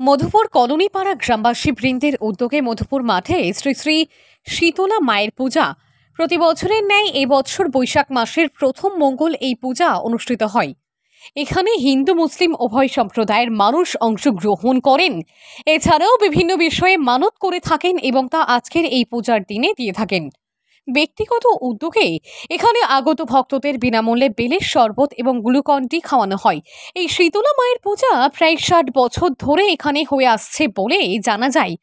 মধুপুর কলোনিপাড়া গ্রামবাসী বৃন্দের উদ্যোগে মধুপুর মাঠে শ্রী শ্রী শীতলা মায়ের পূজা প্রতি বছরের ন্যায় এবছর বৈশাখ মাসের প্রথম মঙ্গল এই পূজা অনুষ্ঠিত হয়। এখানে হিন্দু মুসলিম উভয় সম্প্রদায়ের মানুষ অংশগ্রহণ করেন। এছাড়াও বিভিন্ন বিষয়ে মানত করে থাকেন এবং তা আজকের এই পূজার দিনে দিয়ে থাকেন। ব্যক্তিগত উদ্যোগে এখানে আগত ভক্তদের বিনামূল্যে বেলের শরবত এবং গ্লুকন-ডি খাওয়ানো হয়। এই শীতলা মায়ের পূজা প্রায় 60 বছর ধরে এখানে হয়ে আসছে বলে জানা যায়।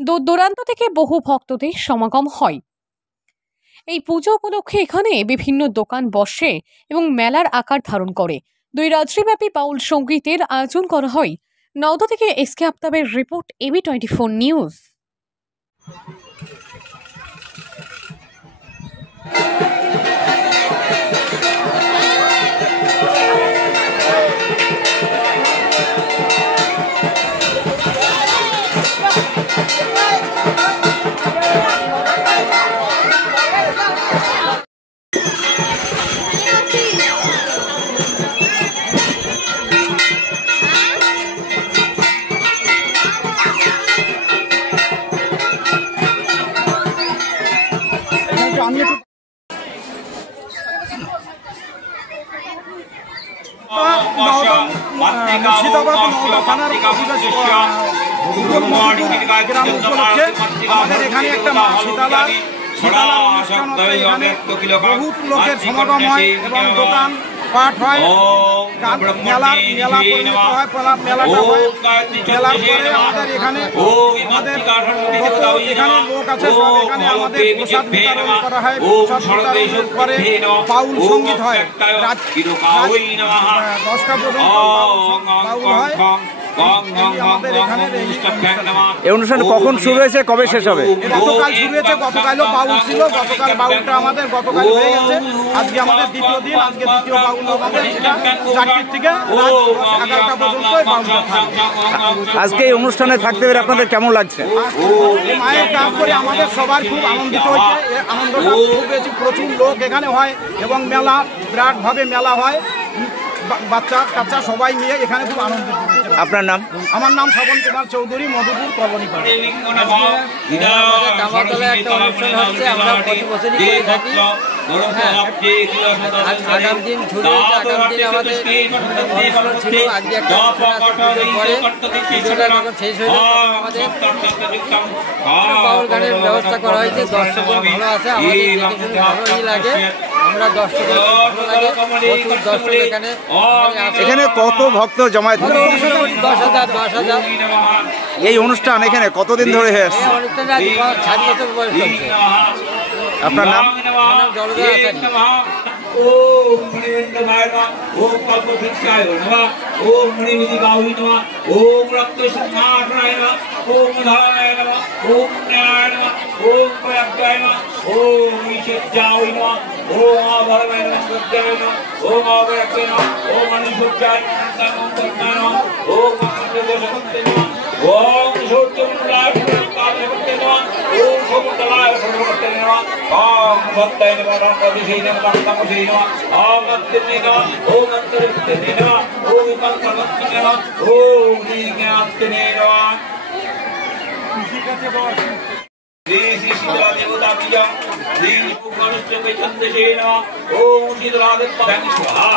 দূর দূরান্ত থেকে বহু ভক্তদের সমাগম হয়। এই পুজো উপলক্ষে এখানে বিভিন্ন দোকান বসে এবং মেলার আকার ধারণ করে। 2 রাত্রিব্যাপী বাউল সঙ্গীতের আয়োজন করা হয়। নওদা থেকে এসকে আফতাবের report, AB24 news. Murshidabad Nawda থানার গ্রাম উপলক্ষে আমাদের এখানে একটা শীতলার অনুষ্ঠান হচ্ছে। এখানে বহুত লোকের সমাগম হয় এবং দোকান পাঠ হয়, মেলা পরিণত হয়, মেলাটা হয়। মেলার পরে আমাদের এখানে যত এখানে লোক আছে সব এখানে আমাদের প্রসাদ বিতরণ করা হয়। প্রসাদ বিতরণের পরে বাউল সঙ্গীত হয়, 10টা পর্যন্ত বাউল হয়। এই অনুষ্ঠান কখন শুরু হয়েছে, কবে শেষ হবে? গতকাল শুরু হয়েছে, গতকালও বাউল ছিল। গতকাল বাউলটা আমাদের গতকাল হয়ে গেছে। আজকে আমাদের দ্বিতীয় দিন, আজকে দ্বিতীয় বাউল আমাদের 4টা থেকে রাত 11টা পর্যন্ত বাউলটা থাকবে। আজকে এই অনুষ্ঠানে থাকতে পেরে আপনাদের কেমন লাগছে? মায়ের কাজ করে আমাদের সবার খুব আনন্দিত হয়েছে। আনন্দটা খুব বেশি, প্রচুর লোক এখানে হয় এবং মেলা বিরাটভাবে মেলা হয়। বাচ্চা কাচ্চা সবাই নিয়ে এখানে খুব আনন্দিত। আপনার নাম? আমার নাম শ্রবণ কুমার চৌধুরী, মধুপুর কলোনিপাড়া। একটা অনুষ্ঠান হচ্ছে, আমরা প্রতি বছরই করে থাকি। আগামী দিন শুরু হয়েছে, আগামী দিন আমাদের অনুষ্ঠান ছিল। আজকে একটা পরে ভিডিওটা যখন শেষ হয়ে যাবে আমাদের বাউল গানের ব্যবস্থা করা হয়েছে। দর্শকরা ভালো আছে, আমাদের দেখে শুনে ভালোই লাগে। আমরা দর্শকের ভালো লাগে, প্রচুর দর্শক এখানে। এখানে কত ভক্ত জমায়েত? 10,000। এই অনুষ্ঠান এখানে কতদিন ধরে হয়ে আসছে? অনুষ্ঠানটা 60 বছর বয়স চলছে। আপনার নাম? আমার নাম জলদা আচারী। ओम मणिवंदनाय नमः, ओम कल्पवृक्षाय नमः, ओम मणिविदिकाय नमः, ओम रक्तसिंहासनाय नमः, ओम धाराय नमः, ओम ज्ञानाय नमः, ओम प्रज्ञाय नमः, ओम विशुद्धाय नमः, ओम आभरणाय नमः, प्रज्ञाय नमः, ओम आभरणाय नमः, ओम अनिशुद्धाय नमः, ओम प्रज्ञाय नमः, ओम अनिशुद्धाय नमः, ओम शोचमुलाय नमः, ओम शोचमुलाय नमः, ओम भक्ताय नमः, रामपतिशय नमः, रामपतिशय नमः, ओम अत्तने नमः, ओम अंतरिक्षने नमः, ओम विकल्पवत्तने नमः, ओम विज्ञातने नमः। श्री शीतला देवता प्रिया श्री पुरुषस्य वैचन्द्रसे नमः, ओम शीतला देवता स्वाहा,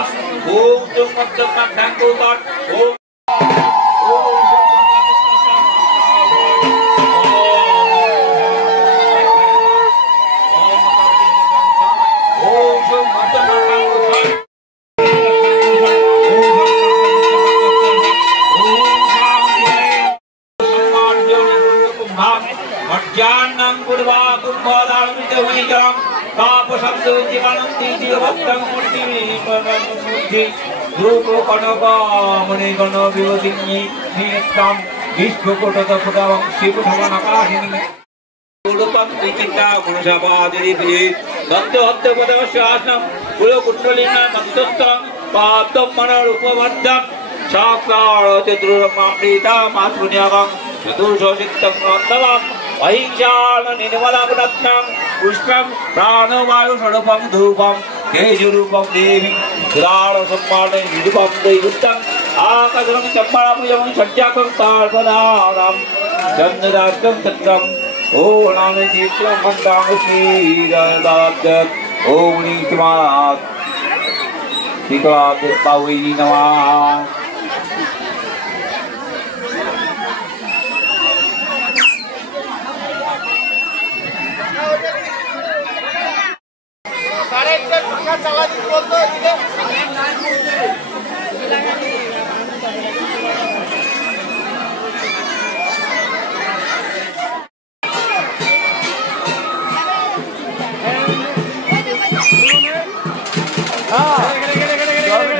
ओम तुमत्तम ढंगोतात, ओम पुष्पम प्राणवायु षडपम धूपम तेजरूपम देवी सुराण सम्मान निरूपम दैवतम आकाशं चम्पराभुजं सज्जाकं तार्धनानां चन्द्रदार्कं चन्द्रम् ॐ नामे दीप्तं मन्दां श्रीरदात् ॐ नीतिमात् श्रीकलात् पावै नमः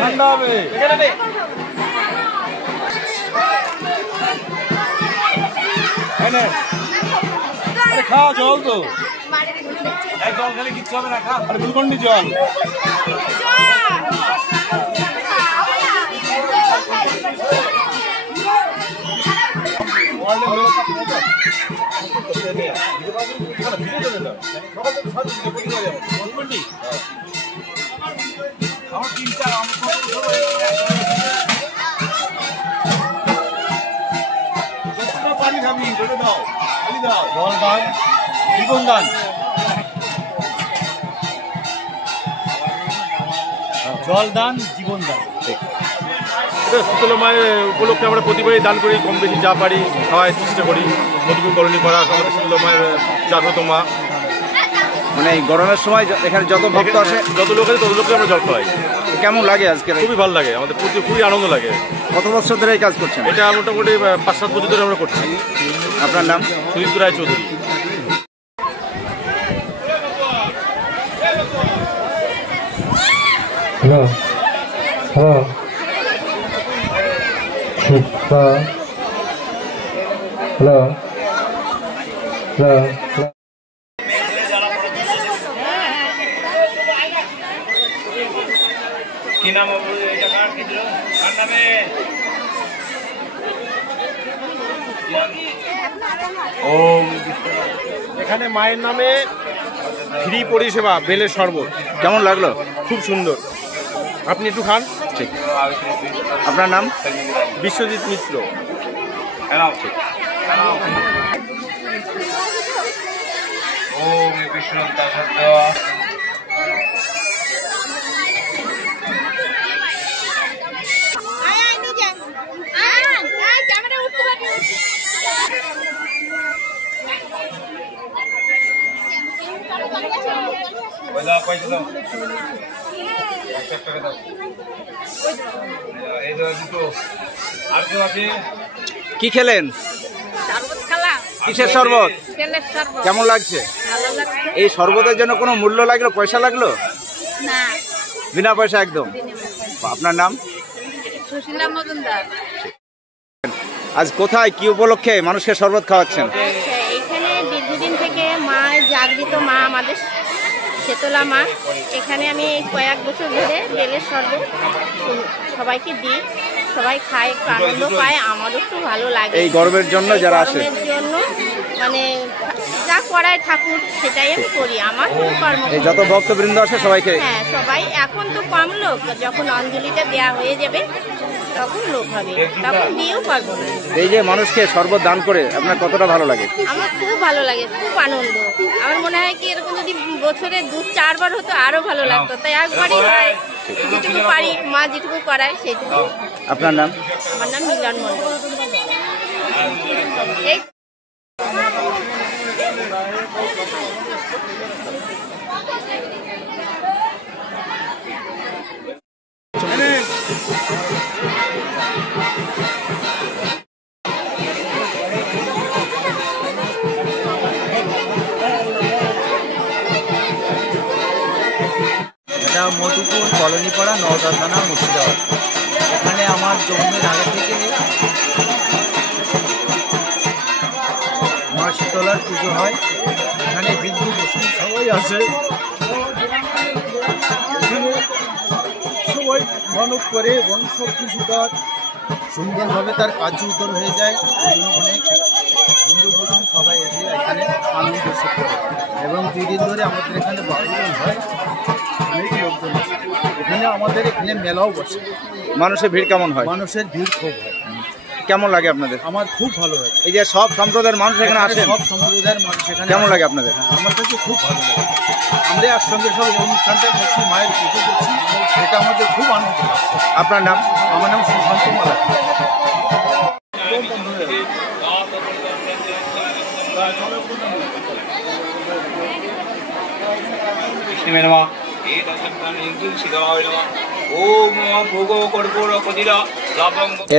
ঠান্ডা হবে খাওয়া জল তো জল খেলে কিচ্ছু হবে না খা আর গ্লুকন্ডি জল পানি খাবি দাও জল দান জীবন দান জল দান জীবন দান শীতলা মায়ের উপলক্ষে আমরা প্রতিবারই দান করি কম বেশি যা পারি খাওয়াই চেষ্টা করি মধুপুর কলোনি পাড়া আমাদের শীতলা মায়ের জাগ্রত মা মানে এই গরমের সময় এখানে যত ভক্ত আসে যত লোক আছে তত লোককে আমরা জল খাওয়াই কেমন লাগে আজকে খুবই ভালো লাগে আমাদের খুবই আনন্দ লাগে কত বছর ধরে এই কাজ করছেন এটা মোটামুটি 5-7 বছর ধরে আমরা করছি আপনার নাম Sudip Roy Chowdhury hello hello hello hello কি নাম এটা কার কি দিল কার নামে এখানে মায়ের নামে ফ্রি পরিষেবা বেলের শরবত কেমন লাগলো খুব সুন্দর আপনি একটু খান ঠিক আপনার নাম বিশ্বজিৎ মিত্র ওম বিষ্ণু দাসত্ব কি খেলেন কিসের শরবত কেমন লাগছে এই শরবতের জন্য কোনো মূল্য লাগলো পয়সা লাগলো না বিনা পয়সা একদম আপনার নাম সুশীলা মজুমদার আজ কোথায় কি উপলক্ষে মানুষকে শরবত খাওয়াচ্ছেন এখানে দীর্ঘদিন থেকে মা জাগৃত মা আমাদের শীতলা মা এখানে আমি কয়েক বছর ধরে বেলের শরবত সবাইকে দিই সবাই খায় একটু আনন্দ পায় আমারও একটু ভালো লাগে এই গরমের জন্য যারা আসে গরমের জন্য মানে যা করায় ঠাকুর সেটাই আমি করি আমার কর্ম এই যত ভক্তবৃন্দ আসে সবাইকে হ্যাঁ সবাই এখন তো কম লোক যখন অঞ্জলিটা দেওয়া হয়ে যাবে তখন লোক হবে তখন দিয়েও পারবো না এই যে মানুষকে শরবত দান করে আপনার কতটা ভালো লাগে আমার খুব ভালো লাগে খুব আনন্দ আমার মনে হয় কি এরকম যদি বছরে 2-4 বার হতো আরো ভালো লাগতো তাই একবারই হয় যেটুকু পারি মা যেটুকু করায় সেটুকু আপনার নাম আমার নাম মিলন মন্ডল এই এটা মধুপুর কলোনিপাড়া নওদা থানা মুর্শিদাবাদ এখানে আমার জন্মের আগে থেকে মা শীতলার পুজো হয় এখানে বিন্দু বসুন সবাই আসে সবাই মানব করে এবং সব কিছু তার সুন্দরভাবে তার কাজ উত্তর হয়ে যায় অনেক হিন্দু মুসলিম সবাই এসে এখানে আনন্দ উৎসব করে এবং 2 দিন ধরে আমাদের এখানে বাউল হয় অনেক লোকজন এখানে আমাদের এখানে মেলাও বসে মানুষের ভিড় কেমন হয়? মানুষের ভিড় খুব হয়। কেমন লাগে আপনাদের? আমার খুব ভালো লাগে। এই যে সব সম্প্রদায়ের মানুষ এখানে আসেন, সব সম্প্রদায়ের মানুষ এখানে কেমন লাগে আপনাদের? আমার কাছে খুব ভালো লাগে। আমরা একসঙ্গে সব এই অনুষ্ঠানটা করছি, মায়ের পুজো করছি, এটা আমাদের খুব আনন্দ লাগছে। আপনার নাম? আমার নাম সুশান্ত মালাকি।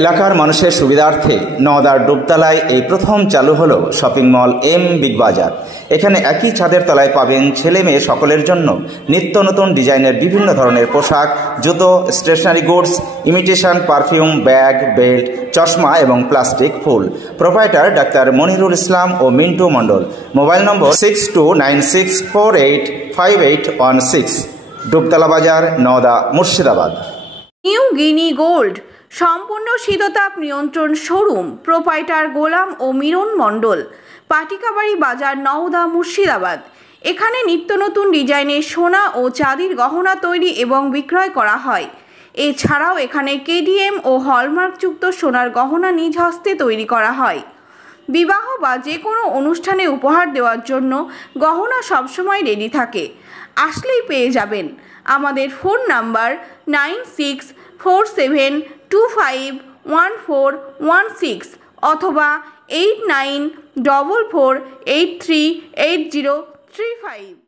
এলাকার মানুষের সুবিধার্থে নওদার ডুবতলায় এই প্রথম চালু হলো শপিং মল এম বিগ বাজার। এখানে একই ছাদের তলায় পাবেন ছেলে মেয়ে সকলের জন্য নিত্য নতুন ডিজাইনের বিভিন্ন ধরনের পোশাক, জুতো, stationery goods, imitation perfume, bag, belt, চশমা এবং প্লাস্টিক ফুল। প্রোপাইটার ডাক্তার মনিরুল ইসলাম ও Mintu Mondal. Mobile number 6296485816। Dubtala Bazar, Nawda, Murshidabad. New guinea gold সম্পূর্ণ শীততাপ নিয়ন্ত্রণ শোরুম। প্রোপাইটার গোলাম ও মিরন মণ্ডল। পাটিকাবাড়ি বাজার, নওদা, মুর্শিদাবাদ। এখানে নিত্য নতুন ডিজাইনের সোনা ও চাঁদির গহনা তৈরি এবং বিক্রয় করা হয়। এছাড়াও এখানে কেডিএম ও হলমার্কযুক্ত সোনার গহনা নিজ হস্তে তৈরি করা হয়। বিবাহ বা যে কোনো অনুষ্ঠানে উপহার দেওয়ার জন্য গহনা সবসময় রেডি থাকে, আসলেই পেয়ে যাবেন। আমাদের ফোন নাম্বার 9647251416 অথবা 8944838035।